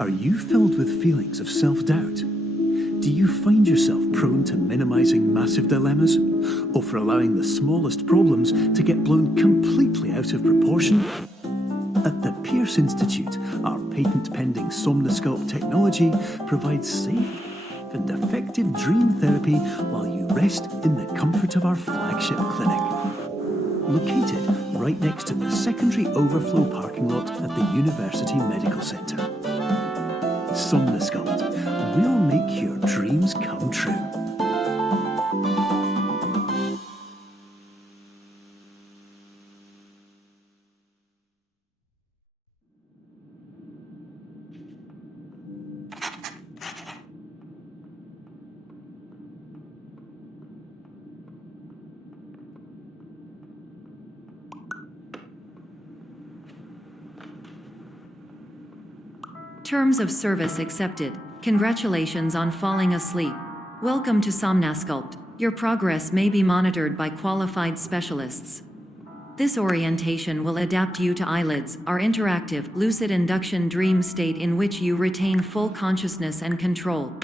Are you filled with feelings of self-doubt? Do you find yourself prone to minimizing massive dilemmas, or for allowing the smallest problems to get blown completely out of proportion? At the Pierce Institute, our patent-pending Somnosculpt technology provides safe and effective dream therapy while you rest in the comfort of our flagship clinic. Located right next to the secondary overflow parking lot at the University Medical Centre. Somnosculpt, we'll make your dreams come true. Terms of service accepted. Congratulations on falling asleep. Welcome to Somnosculpt. Your progress may be monitored by qualified specialists. This orientation will adapt you to eyelids, our interactive, lucid induction dream state in which you retain full consciousness and control.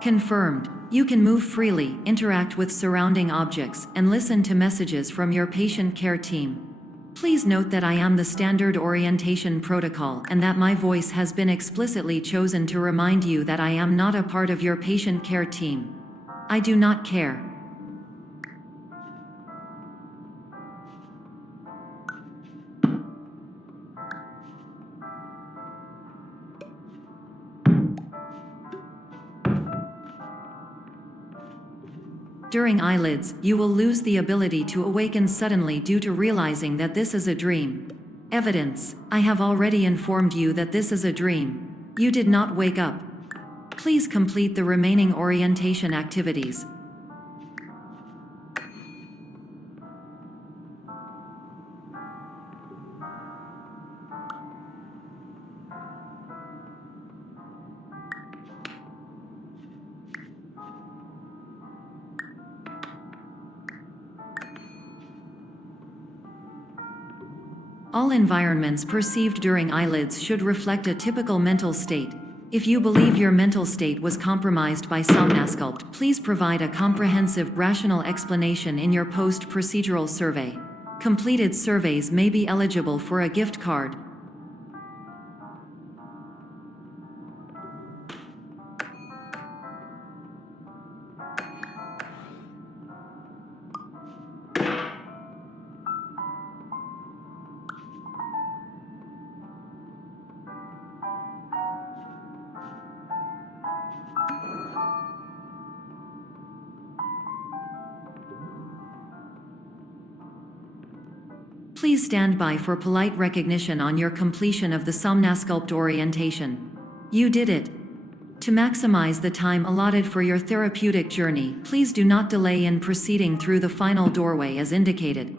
Confirmed. You can move freely, interact with surrounding objects, and listen to messages from your patient care team. Please note that I am the standard orientation protocol and that my voice has been explicitly chosen to remind you that I am not a part of your patient care team. I do not care. During eyelids, you will lose the ability to awaken suddenly due to realizing that this is a dream. Evidence: I have already informed you that this is a dream. You did not wake up. Please complete the remaining orientation activities. All environments perceived during eyelids should reflect a typical mental state. If you believe your mental state was compromised by Somnosculpt, please provide a comprehensive, rational explanation in your post-procedural survey. Completed surveys may be eligible for a gift card. Please stand by for polite recognition on your completion of the Somnosculpt orientation. You did it. To maximize the time allotted for your therapeutic journey, please do not delay in proceeding through the final doorway as indicated.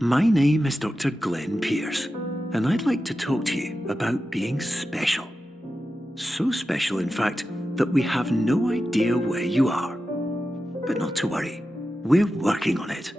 my name is Dr. Glenn Pierce, and I'd like to talk to you about being special. So special, in fact, that we have no idea where you are. But not to worry, we're working on it.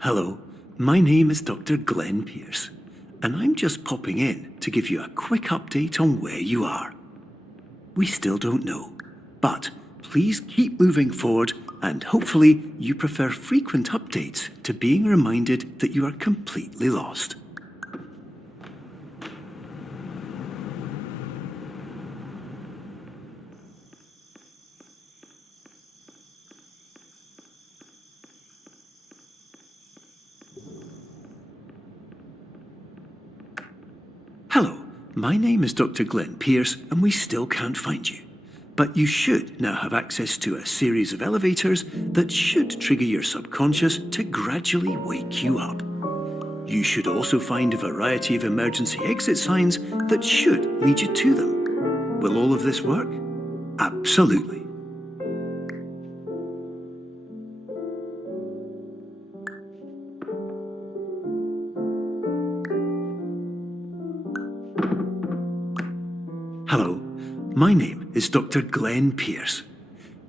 Hello, my name is Dr. Glenn Pierce, and I'm just popping in to give you a quick update on where you are. We still don't know, but please keep moving forward, and hopefully you prefer frequent updates to being reminded that you are completely lost. Hello, my name is Dr. Glenn Pierce, and we still can't find you. But you should now have access to a series of elevators that should trigger your subconscious to gradually wake you up. You should also find a variety of emergency exit signs that should lead you to them. Will all of this work? Absolutely. Hello, my name is Dr. Glenn Pierce.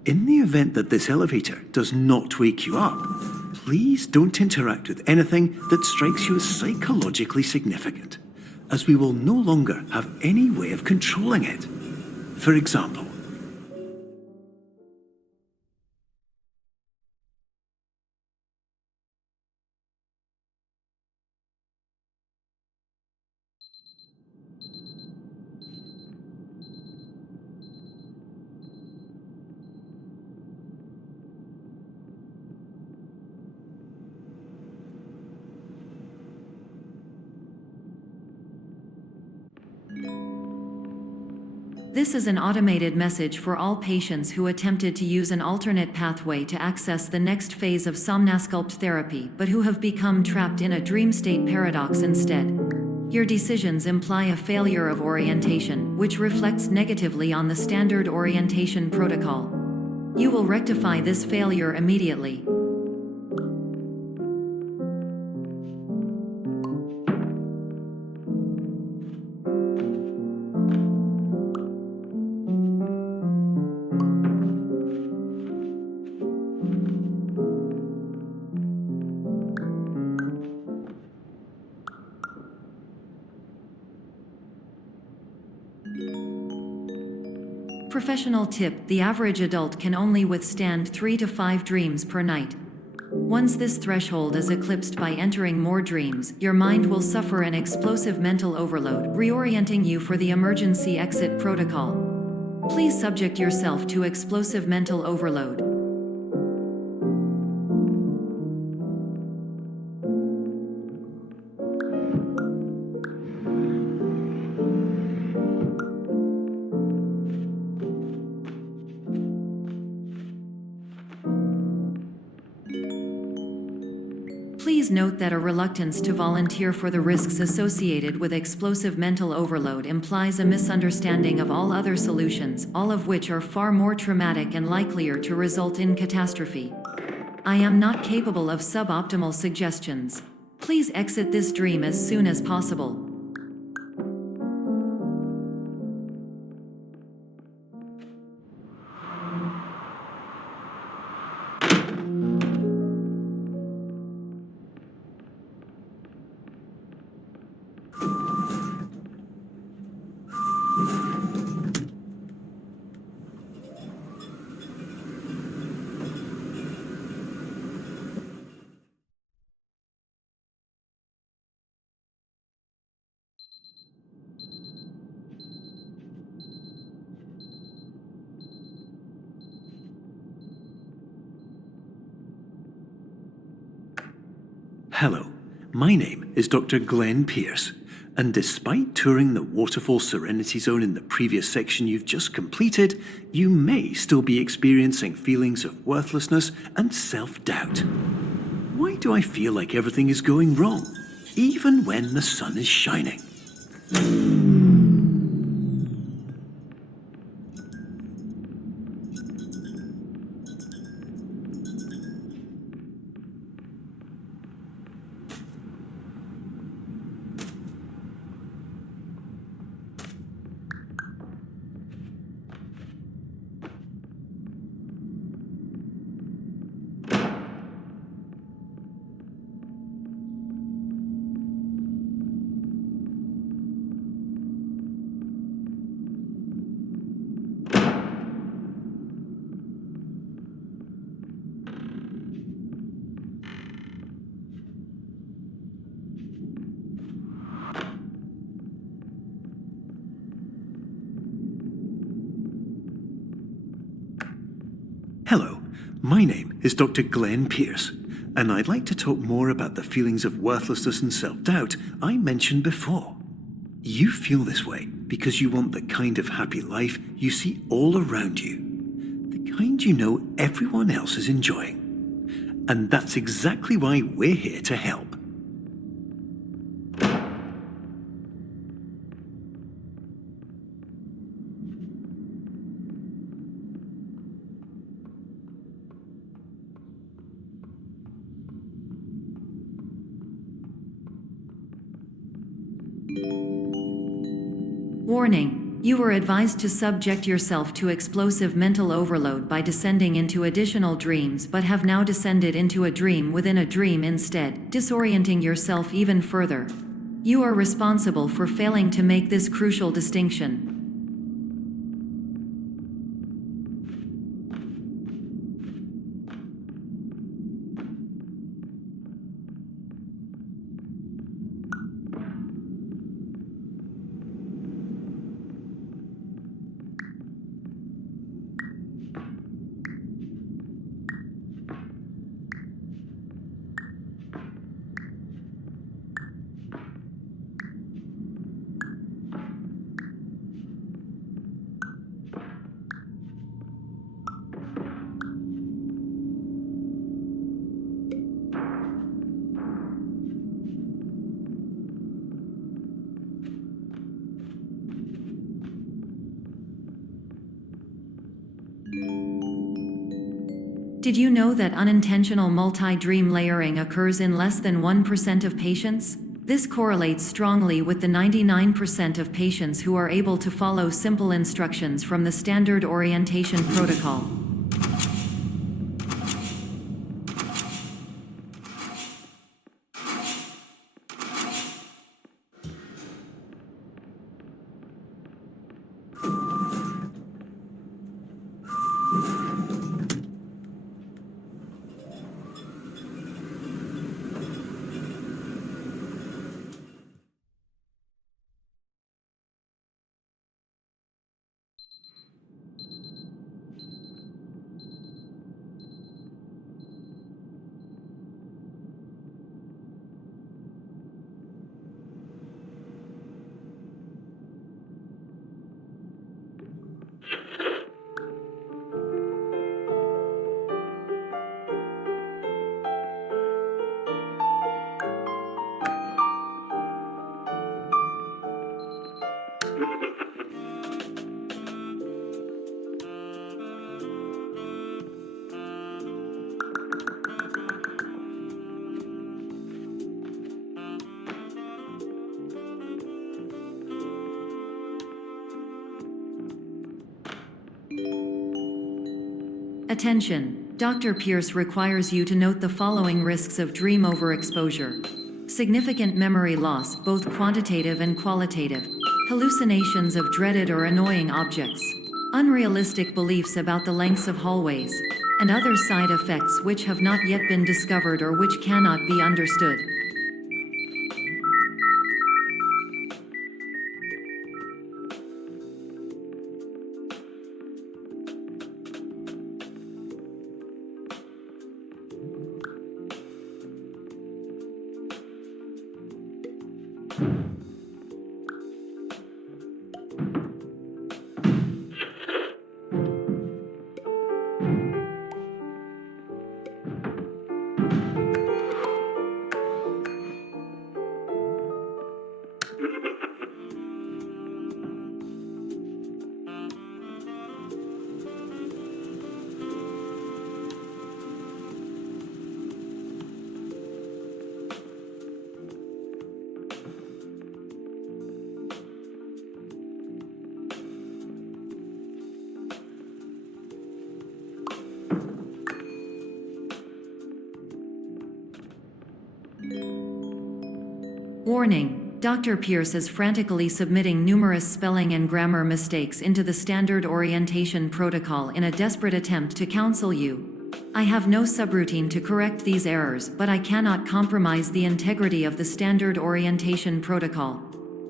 In the event that this elevator does not wake you up, please don't interact with anything that strikes you as psychologically significant, as we will no longer have any way of controlling it. For example, This is an automated message for all patients who attempted to use an alternate pathway to access the next phase of somnasculpt therapy but who have become trapped in a dream state paradox instead. Your decisions imply a failure of orientation, which reflects negatively on the standard orientation protocol. You will rectify this failure immediately. Professional tip: the average adult can only withstand 3 to 5 dreams per night. Once this threshold is eclipsed by entering more dreams, your mind will suffer an explosive mental overload, reorienting you for the emergency exit protocol. Please subject yourself to explosive mental overload. Please note that a reluctance to volunteer for the risks associated with explosive mental overload implies a misunderstanding of all other solutions, all of which are far more traumatic and likelier to result in catastrophe. I am not capable of suboptimal suggestions. Please exit this dream as soon as possible. Hello, my name is Dr. Glenn Pierce, and despite touring the Waterfall Serenity Zone in the previous section you've just completed, you may still be experiencing feelings of worthlessness and self-doubt. Why do I feel like everything is going wrong, even when the sun is shining? Hello, my name is Dr. Glenn Pierce, and I'd like to talk more about the feelings of worthlessness and self-doubt I mentioned before. You feel this way because you want the kind of happy life you see all around you, the kind you know everyone else is enjoying. And that's exactly why we're here to help. Warning: you were advised to subject yourself to explosive mental overload by descending into additional dreams, but have now descended into a dream within a dream instead, disorienting yourself even further. You are responsible for failing to make this crucial distinction. Did you know that unintentional multi-dream layering occurs in less than 1% of patients? This correlates strongly with the 99% of patients who are able to follow simple instructions from the standard orientation protocol. Attention! Dr. Pierce requires you to note the following risks of dream overexposure. Significant memory loss, both quantitative and qualitative. Hallucinations of dreaded or annoying objects. Unrealistic beliefs about the lengths of hallways. And other side effects which have not yet been discovered or which cannot be understood. Warning: Dr. Pierce is frantically submitting numerous spelling and grammar mistakes into the standard orientation protocol in a desperate attempt to counsel you. I have no subroutine to correct these errors, but I cannot compromise the integrity of the standard orientation protocol.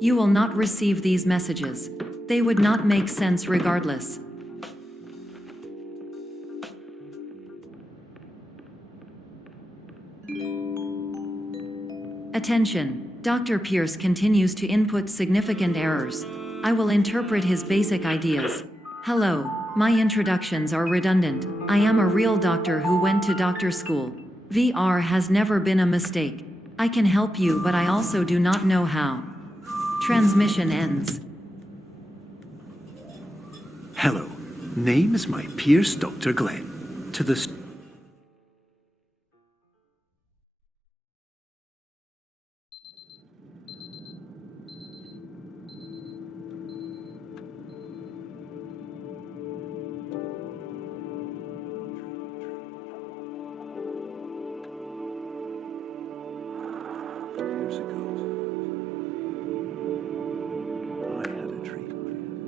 You will not receive these messages. They would not make sense regardless. Attention! Dr. Pierce continues to input significant errors. I will interpret his basic ideas. Hello, my introductions are redundant. I am a real doctor who went to doctor school. VR has never been a mistake. I can help you, but I also do not know how. Transmission ends. Hello, name is my Pierce Dr. Glenn. To the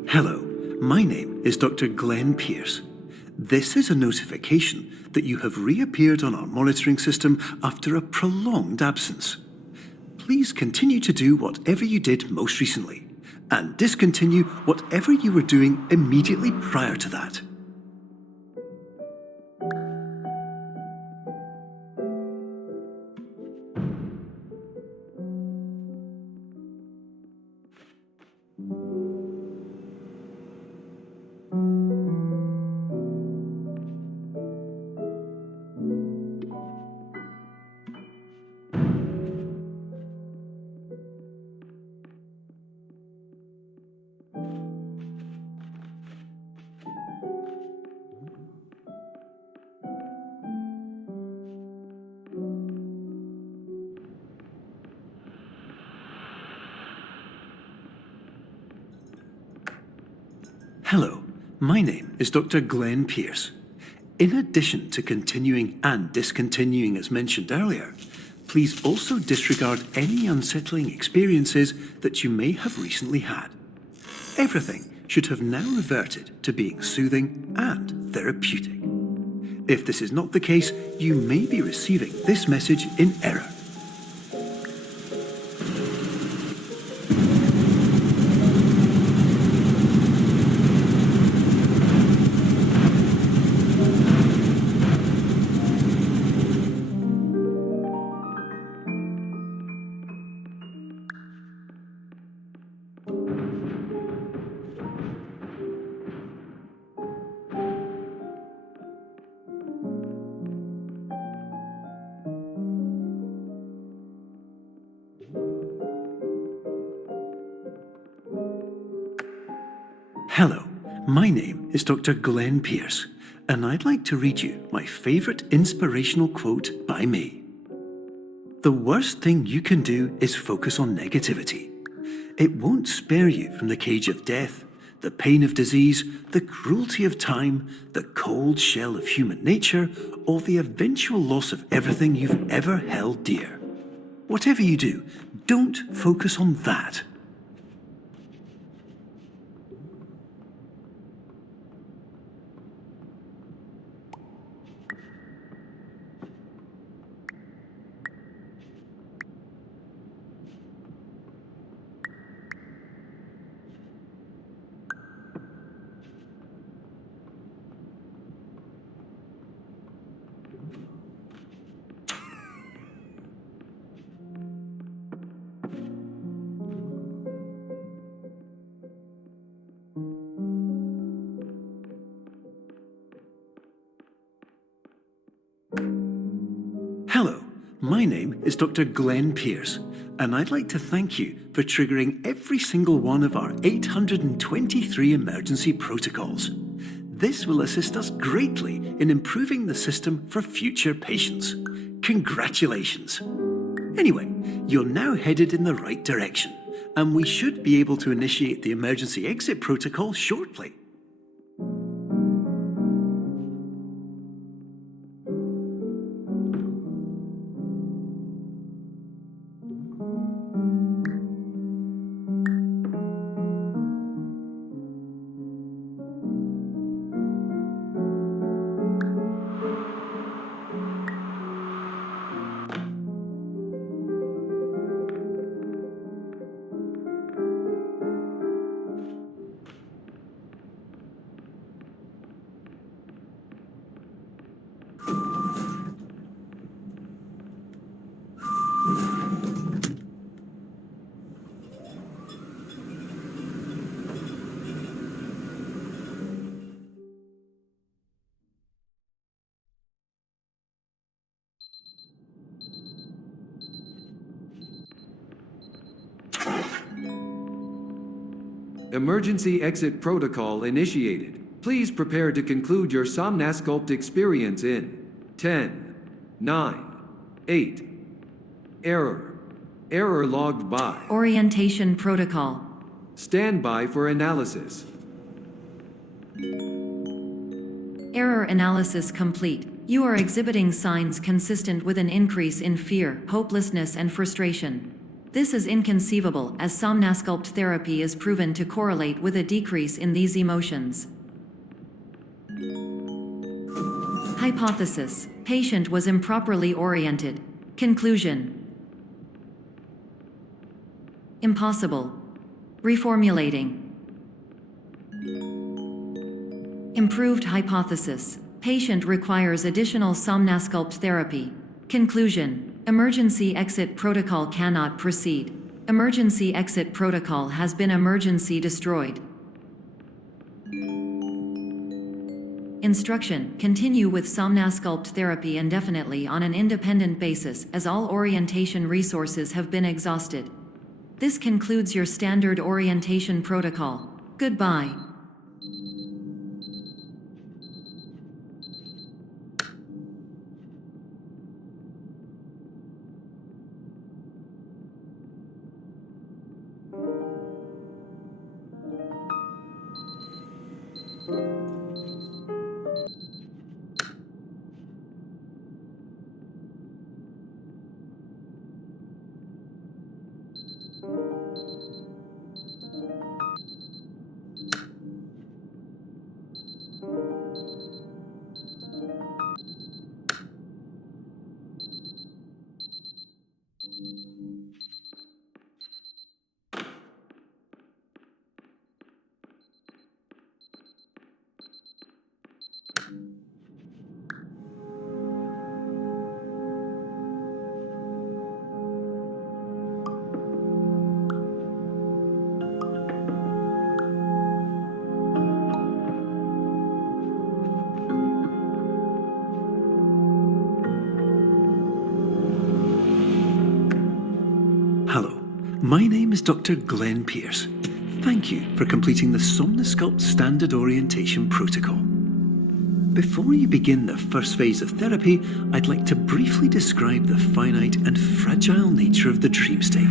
Hello, my name is Dr. Glenn Pierce. This is a notification that you have reappeared on our monitoring system after a prolonged absence. Please continue to do whatever you did most recently, and discontinue whatever you were doing immediately prior to that. Hello, my name is Dr. Glenn Pierce. In addition to continuing and discontinuing as mentioned earlier, please also disregard any unsettling experiences that you may have recently had. Everything should have now reverted to being soothing and therapeutic. If this is not the case, you may be receiving this message in error. Hello, my name is Dr. Glenn Pierce, and I'd like to read you my favourite inspirational quote by me. The worst thing you can do is focus on negativity. It won't spare you from the cage of death, the pain of disease, the cruelty of time, the cold shell of human nature, or the eventual loss of everything you've ever held dear. Whatever you do, don't focus on that. Hello, my name is Dr. Glenn Pierce, and I'd like to thank you for triggering every single one of our 823 emergency protocols. This will assist us greatly in improving the system for future patients. Congratulations! Anyway, you're now headed in the right direction, and we should be able to initiate the emergency exit protocol shortly. Emergency exit protocol initiated. Please prepare to conclude your somnasculpt experience in 10, 9, 8. Error. Error logged by. Orientation protocol. Stand by for analysis. Error analysis complete. You are exhibiting signs consistent with an increase in fear, hopelessness, and frustration. This is inconceivable, as somnasculpt therapy is proven to correlate with a decrease in these emotions. Hypothesis: patient was improperly oriented. Conclusion: impossible. Reformulating. Improved hypothesis: patient requires additional somnasculpt therapy. Conclusion: emergency exit protocol cannot proceed. Emergency exit protocol has been emergency destroyed. Instruction: continue with somnasculpt therapy indefinitely on an independent basis, as all orientation resources have been exhausted. This concludes your standard orientation protocol. Goodbye. Hello, my name is Dr. Glenn Pierce. Thank you for completing the Somnasculpt Standard Orientation Protocol. Before you begin the first phase of therapy, I'd like to briefly describe the finite and fragile nature of the dream state.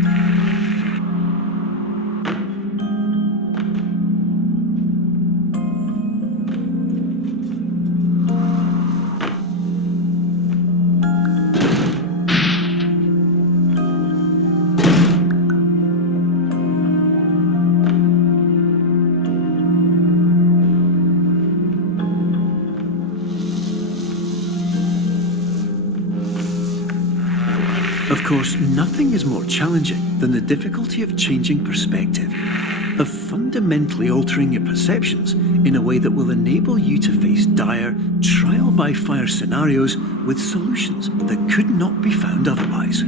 course, nothing is more challenging than the difficulty of changing perspective, of fundamentally altering your perceptions in a way that will enable you to face dire, trial-by-fire scenarios with solutions that could not be found otherwise.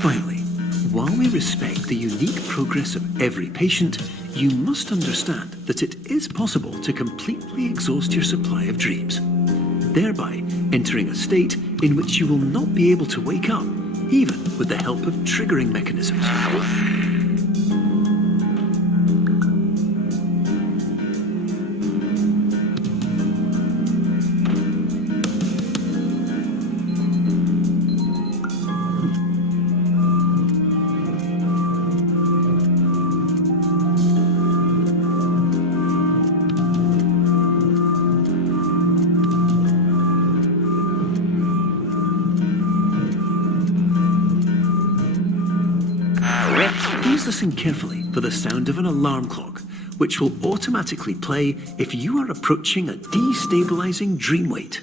Finally, while we respect the unique progress of every patient, you must understand that it is possible to completely exhaust your supply of dreams, thereby entering a state in which you will not be able to wake up, even with the help of triggering mechanisms. Please listen carefully for the sound of an alarm clock, which will automatically play if you are approaching a destabilizing dream weight.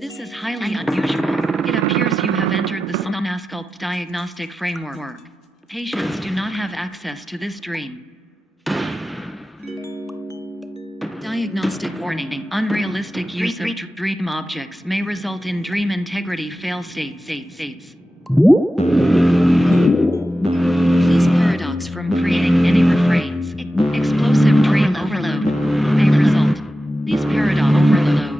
This is highly unusual. It appears you have entered the Somnasculpt diagnostic framework. Patients do not have access to this dream. Diagnostic warning. Unrealistic use of dream objects may result in dream integrity fail states. Please paradox from creating any refrains. Explosive dream overload may result. Please paradox overload.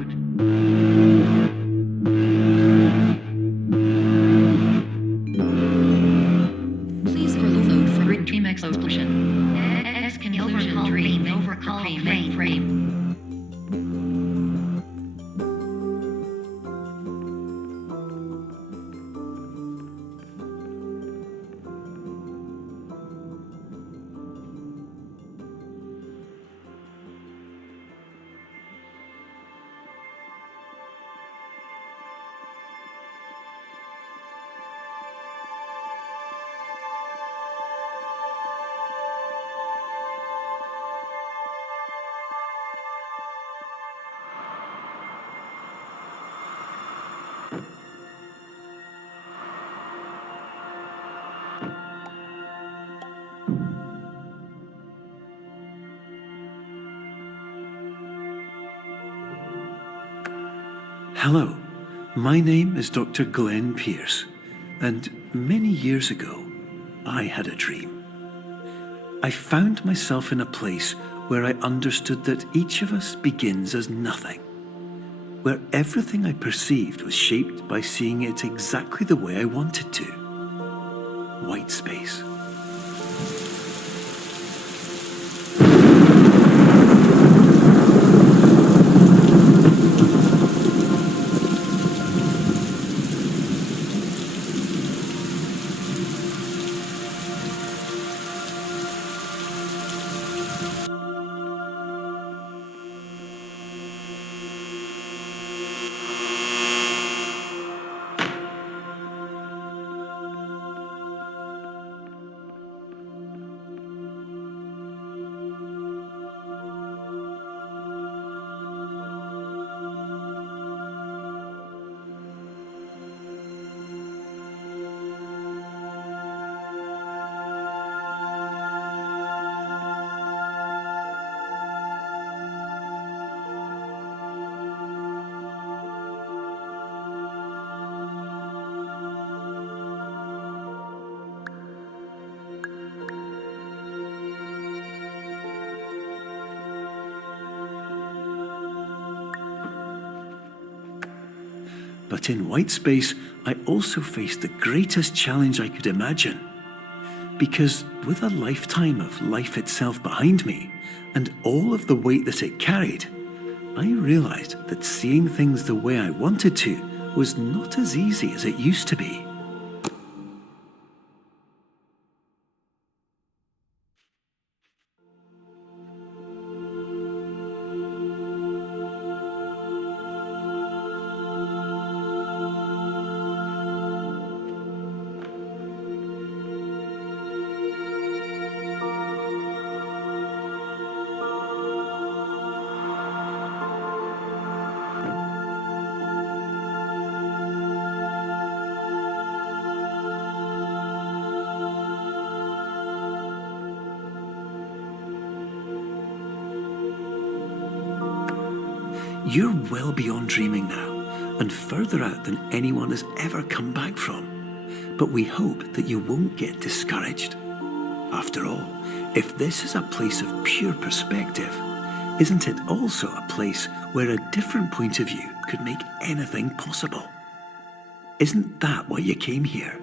Please overload for dream explosion. Conclusion dream overcall frame. Hello, my name is Dr. Glenn Pierce, and many years ago, I had a dream. I found myself in a place where I understood that each of us begins as nothing, where everything I perceived was shaped by seeing it exactly the way I wanted to. White space. But in white space, I also faced the greatest challenge I could imagine. Because with a lifetime of life itself behind me, and all of the weight that it carried, I realized that seeing things the way I wanted to was not as easy as it used to be. You're well beyond dreaming now, and further out than anyone has ever come back from. But we hope that you won't get discouraged. After all, if this is a place of pure perspective, isn't it also a place where a different point of view could make anything possible? Isn't that why you came here?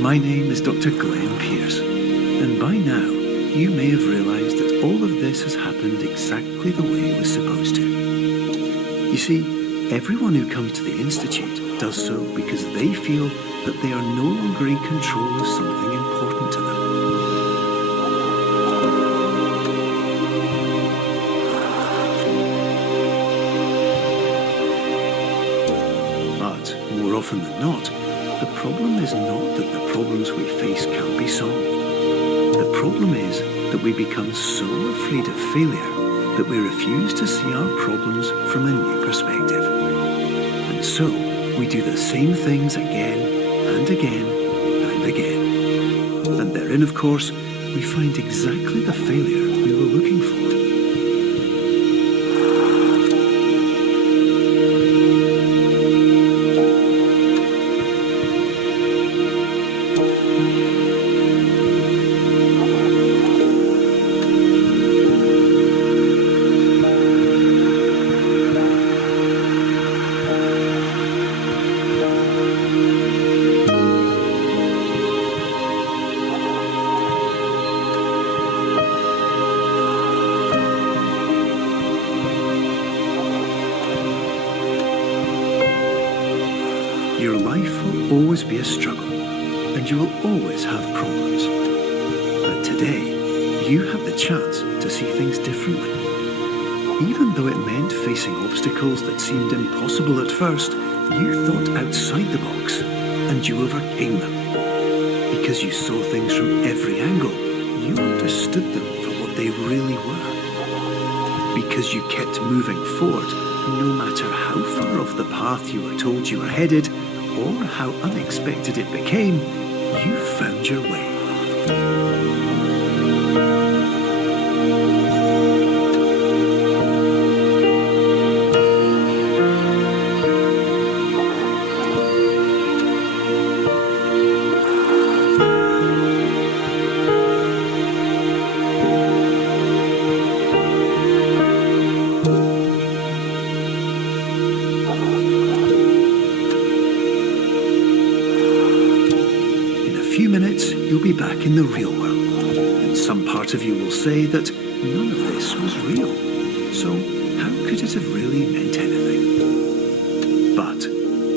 My name is Dr. Glenn Pierce, and by now you may have realised that all of this has happened exactly the way it was supposed to. You see, Everyone who comes to the Institute does so because they feel that they are no longer in control of something important to them. But, more often than not, the problem is not that the problems we face can't be solved. The problem is that we become so afraid of failure that we refuse to see our problems from a new perspective. And so, we do the same things again and again and again. And therein, of course, we find exactly the failure we were looking for. Your life will always be a struggle, and you will always have problems. But today, you have the chance to see things differently. Even though it meant facing obstacles that seemed impossible at first, you thought outside the box, and you overcame them. Because you saw things from every angle, you understood them for what they really were. Because you kept moving forward, no matter how far off the path you were told you were headed, or how unexpected it became, you found your way. You'll be back in the real world, and some part of you will say that none of this was real, so how could it have really meant anything? But,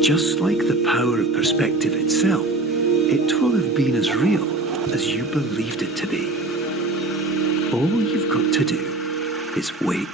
just like the power of perspective itself, it will have been as real as you believed it to be. All you've got to do is wait